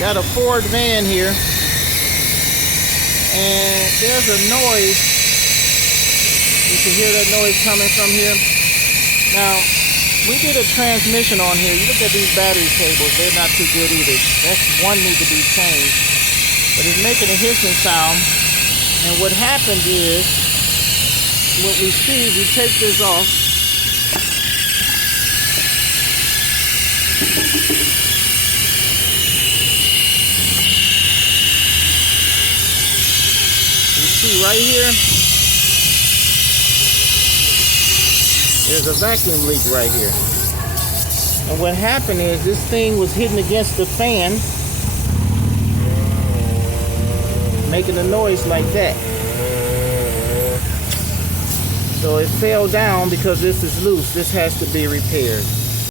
Got a Ford van here, and there's a noise. You can hear that noise coming from here. Now, we did a transmission on here. You look at these battery cables, they're not too good either. That's one need to be changed. But it's making a hissing sound. And what happens is, what we see, we take this off. See right here, there's a vacuum leak right here. And what happened is this thing was hitting against the fan, making a noise like that. So it fell down because this is loose. This has to be repaired.